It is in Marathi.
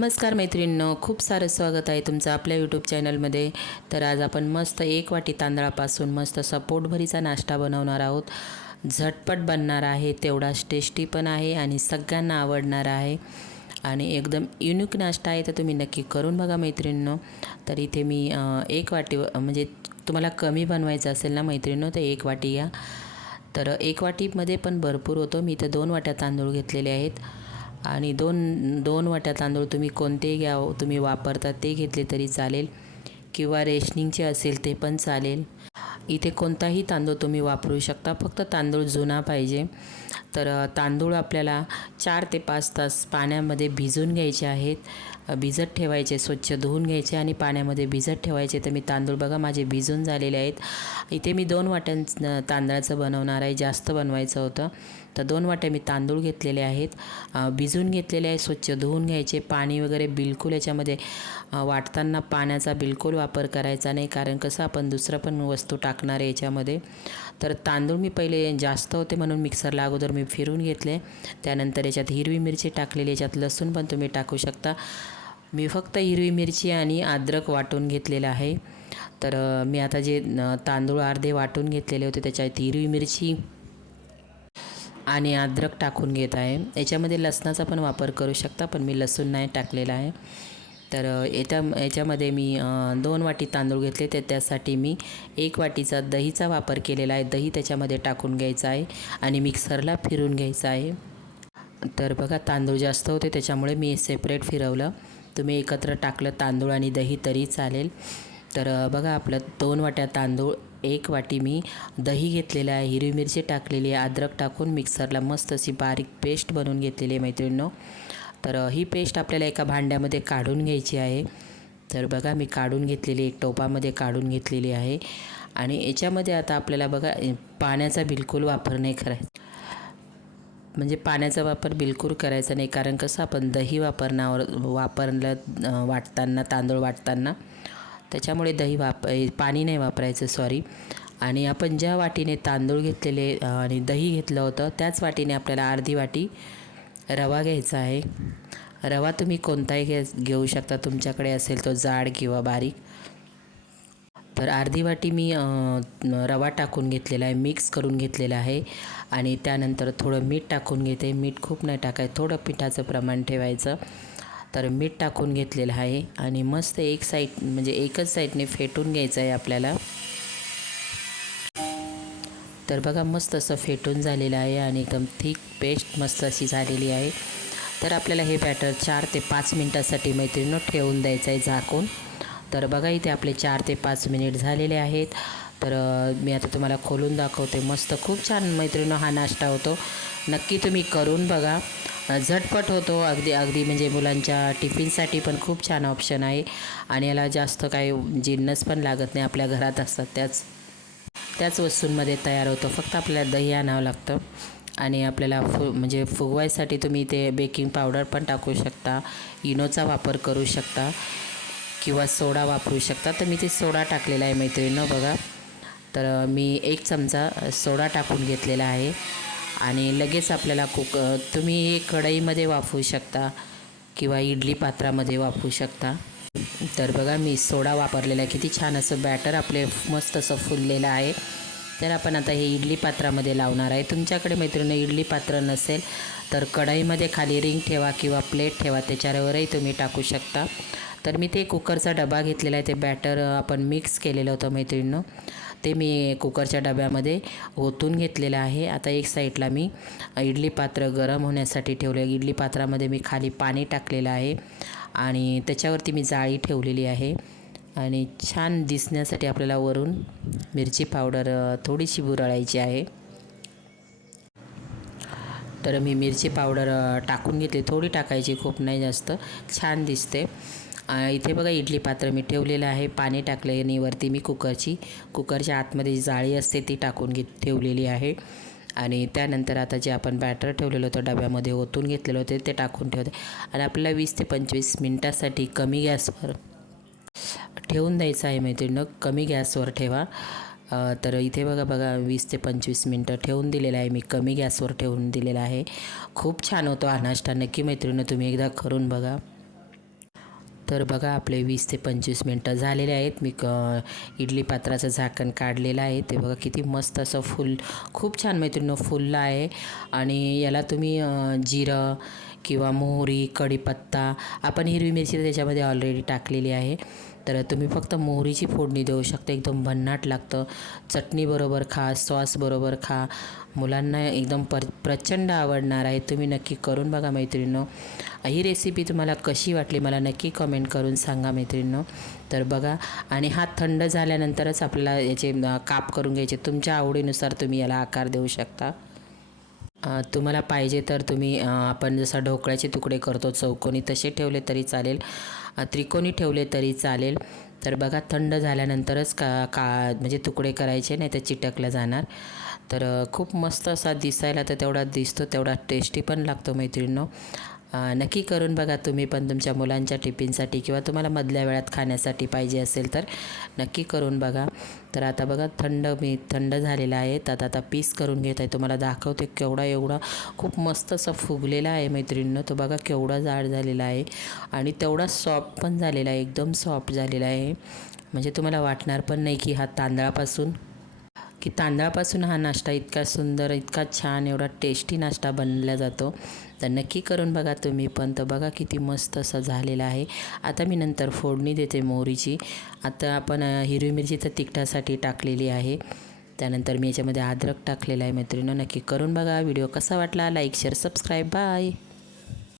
नमस्कार मैत्रिणींनो खूप सारं स्वागत आहे तुमचं आपल्या यूट्यूब चॅनलमध्ये तर आज आपण मस्त एक वाटी तांदळापासून मस्त असा पोटभरीचा नाश्ता बनवणार आहोत. झटपट बनणार आहे तेवढाच टेस्टी पण आहे आणि सगळ्यांना आवडणार आहे. आणि एकदम युनिक नाश्ता आहे तर तुम्ही नक्की करून बघा मैत्रिणींनो. तर इथे मी एक वाटी म्हणजे तुम्हाला कमी बनवायचं असेल ना मैत्रिणींनो तर एक वाटी या तर एक वाटीमध्ये पण भरपूर होतो. मी इथं दोन वाट्या तांदूळ घेतलेले आहेत. आणि दोन दोन वाट्या तांदूळ तुम्ही कोणतेही घ्या तुम्ही वापरता ते घेतले तरी चालेल. किंवा रेशनिंगचे असेल ते पण चालेल. इथे कोणताही तांदूळ तुम्ही वापरू शकता. फक्त तांदूळ जुना पाहिजे. तर तांदूळ आपल्याला चार ते पाच तास पाण्यामध्ये भिजून घ्यायचे आहेत. भिजत ठेवायचे स्वच्छ धुवून घ्यायचे आणि पाण्यामध्ये भिजत ठेवायचे. तर मी तांदूळ बघा माझे भिजून झालेले आहेत. इथे मी दोन वाट्यां तांदळाचं बनवणार आहे जास्त बनवायचं होतं. तर दोन वाट्या मी तांदूळ घेतलेले आहेत. भिजून घेतलेले आहे स्वच्छ धुवून घ्यायचे. पाणी वगैरे बिलकुल याच्यामध्ये वाटताना पाण्याचा बिलकुल वापर करायचा नाही. कारण कसं आपण दुसरं पण वस्तू टाकणार आहे याच्यामध्ये. तर तांदूळ मी पहिले जास्त होते म्हणून मिक्सरला अगोदर मी फिरून घेतले. त्यानंतर याच्यात हिरवी मिरची टाकलेली याच्यात लसूण पण तुम्ही टाकू शकता. मी फक्त हिरवी मिरची आणि अद्रक वाटून घेतलेलं आहे. तर मी आता जे तांदूळ अर्धे वाटून घेतलेले होते त्याच्यात हिरवी मिरची आणि अद्रक टाकून घेत आहे. याच्यामध्ये लसणाचा पण वापर करू शकता पण मी लसूण नाही टाकलेला आहे. तर याच्या याच्यामध्ये मी दोन वाटी तांदूळ घेतले ते त्यासाठी मी एक वाटीचा दहीचा वापर केलेला आहे. दही त्याच्यामध्ये टाकून घ्यायचं आहे आणि मिक्सरला फिरून घ्यायचं आहे. तर बघा तांदूळ जास्त होते त्याच्यामुळे मी सेपरेट फिरवलं. तुम्ही एकत्र टाकलं तांदूळ आणि दही तरी चालेल. तर बघा आपलं दोन वाट्या तांदूळ एक वाटी मी दही घेतलेलं आहे हिरवी मिरची टाकलेली आहे अद्रक टाकून मिक्सरला मस्त अशी बारीक पेस्ट बनवून घेतलेली आहे मैत्रिणींनो. तर ही पेस्ट आपल्याला एका भांड्यामध्ये काढून घ्यायची आहे. तर बघा मी काढून घेतलेली एक टोपामध्ये काढून घेतलेली आहे. आणि याच्यामध्ये आता आपल्याला बघा पाण्याचा बिलकुल वापर नाही करायचा. म्हणजे पाण्याचा वापर बिलकुल करायचा नाही. कारण कसं आपण दही वापरण्यावर वापरलं वाटताना तांदूळ वाटताना त्याच्यामुळे दही वाप पाणी नाही वापरायचं सॉरी आणि आपण ज्या वाटीने तांदूळ घेतलेले आणि दही घेतलं होतं त्याच वाटीने आपल्याला अर्धी वाटी रवा घ्यायचा आहे. रवा तुम्ही कोणताही घे घेऊ शकता. तुमच्याकडे असेल तो जाड किंवा बारीक. तर अर्धी वाटी मी रवा टाकून घेतलेला आहे मिक्स करून घेतलेला आहे. आणि त्यानंतर थोडं मीठ टाकून घेते. मीठ खूप नाही टाकायचं थोडं पिठाचं प्रमाण ठेवायचं. तर मीठ टाकून घेतलेलं आहे. आणि मस्त एक साईड म्हणजे एकच साईडने फेटून घ्यायचं आहे आपल्याला. तर बघा मस्त असं फेटून झालेलं आहे आणि एकदम थिक पेस्ट मस्त अशी झालेली आहे. तर आपल्याला हे बॅटर चार ते पाच मिनटासाठी मैत्रिणीनं ठेवून द्यायचं आहे झाकून. तर बघा इथे आपले चार ते पाच मिनिट झालेले आहेत. तर मी आता तुम्हाला खोलून दाखवते. मस्त खूप छान मैत्रिणं हा नाश्ता होतो. नक्की तुम्ही करून बघा. झटपट होतो. अगदी अगदी म्हणजे मुलांच्या टिफिनसाठी पण खूप छान ऑप्शन आहे. आणि याला जास्त काही जिन्नस पण लागत नाही. आपल्या घरात असतात त्याच त्याच वस्तूंमध्ये तयार होतो. फक्त आपल्याला दही आणावं लागतं. आणि आपल्याला फु म्हणजे फुगवायसाठी तुम्ही ते बेकिंग पावडर पण टाकू शकता. इनोचा वापर करू शकता. किंवा सोडा वापरू शकता. तर मी ते सोडा टाकलेला आहे मैत्रिणीनं बघा. तर मी एक चमचा सोडा टाकून घेतलेला आहे. आणि लगेच आपल्याला कुक तुम्ही हे कढईमध्ये वापरू शकता किंवा इडली पात्रामध्ये वापरू शकता. तर बघा मी सोडा वापरलेला आहे. किती छान असं बॅटर आपले मस्त असं फुललेलं आहे. तर आपण आता हे इडली पात्रामध्ये लावणार आहे. तुमच्याकडे मैत्रिणी इडली पात्र नसेल तर कढईमध्ये खाली रिंग ठेवा किंवा प्लेट ठेवा त्याच्यावरही तुम्ही टाकू शकता. तर मी ते कुकरचा डबा घेतलेला आहे ते बॅटर आपण मिक्स केलेलं होतं मैत्रिणीनं. ते मी कुकरच्या डब्यामध्ये ओतून घेतलेलं आहे. आता एक साईडला मी इडली पात्र गरम होण्यासाठी ठेवलं. इडली पात्रामध्ये मी खाली पाणी टाकलेलं आहे आणि त्याच्यावरती मी जाळी ठेवलेली आहे. आणि छान दिसण्यासाठी आपल्याला वरून मिरची पावडर थोडीशी बुरळायची आहे. तर मी मिरची पावडर टाकून घेतली. थोडी टाकायची खूप नाही जास्त. छान दिसते. इथे बघा इडली पात्र मी ठेवलेलं आहे. पाणी टाकले आणि वरती मी कुकरची कुकरच्या आतमध्ये जी जाळी असते ती टाकून घेत ठेवलेली आहे. आणि त्यानंतर आता जे आपण बॅटर ठेवलेलं होतं डब्यामध्ये ओतून घेतलेलं होते ते टाकून ठेवते. आणि आपल्याला वीस ते पंचवीस मिनटासाठी कमी गॅसवर ठेवून द्यायचं आहे मैत्रिणीनं कमी गॅसवर ठेवा. तर इथे बघा बघा वीस ते पंचवीस मिनटं ठेवून दिलेलं आहे मी कमी गॅसवर ठेवून दिलेलं आहे. खूप छान होतो हा नाश्ता. नक्की मैत्रिणीनं तुम्ही एकदा करून बघा. तर बघा आपले वीस ते पंचवीस मिनटं झालेले आहेत. मी क इडली पात्राचं झाकण काढलेलं आहे. ते बघा किती मस्त असं फुल खूप छान मैत्रिणीनं फुललं आहे. आणि याला तुम्ही जिरं किंवा मोहरी कढीपत्ता आपण हिरवी मिरची त्याच्यामध्ये ऑलरेडी टाकलेली आहे. तर तुम्ही फक्त मोहरीची फोडणी देऊ शकता. एकदम भन्नाट लागतं. चटणीबरोबर खा सॉसबरोबर खा. मुलांना एकदम पर प्रचंड आवडणार आहे. तुम्ही नक्की करून बघा मैत्रिणींनो. ही रेसिपी तुम्हाला कशी वाटली मला नक्की कमेंट करून सांगा मैत्रिणींनो. तर बघा आणि हा थंड झाल्यानंतरच आपल्याला याचे काप करून घ्यायचे. तुमच्या आवडीनुसार तुम्ही याला आकार देऊ शकता. तुम्हाला पाहिजे तर तुम्ही आपण जसा ढोकळ्याचे तुकडे करतो चौकोनी तसे ठेवले तरी चालेल. त्रिकोणी ठेवले तरी चालेल. तर बघा थंड झाल्यानंतरच का का म्हणजे तुकडे करायचे नाही तर चिटकलं जाणार. तर खूप मस्त असा दिसायला तर तेवढा दिसतो तेवढा टेस्टी पण लागतो मैत्रिणींनो. नक्की करून बघा तुम्ही पण तुमच्या मुलांच्या टिफिनसाठी किंवा तुम्हाला मधल्या वेळात खाण्यासाठी पाहिजे असेल तर नक्की करून बघा. तर आता बघा थंड मी थंड झालेला आहे. तर आता पीस करून घेत आहे. तुम्हाला दाखवते केवढा एवढा खूप मस्त असा फुगलेला आहे मैत्रिणीनं. तो बघा केवढा जाड झालेला आहे. आणि तेवढा सॉफ्ट पण झालेला आहे. एकदम सॉफ्ट झालेला आहे. म्हणजे तुम्हाला वाटणार पण नाही की हा तांदळापासून की तांदळापासून हा नाश्ता इतका सुंदर इतका छान एवढा टेस्टी नाश्ता बनला जातो. तर नक्की करून बघा तुम्ही पण. तर बघा किती मस्त असा झालेला आहे. आता मी नंतर फोडणी देते मोहरीची. आता आपण हिरवी मिरची तर तिखटासाठी टाकलेली आहे. त्यानंतर मी याच्यामध्ये अद्रक टाकलेला आहे मैत्रिणी नक्की करून बघा. व्हिडिओ कसा वाटला? Like share subscribe. बाय.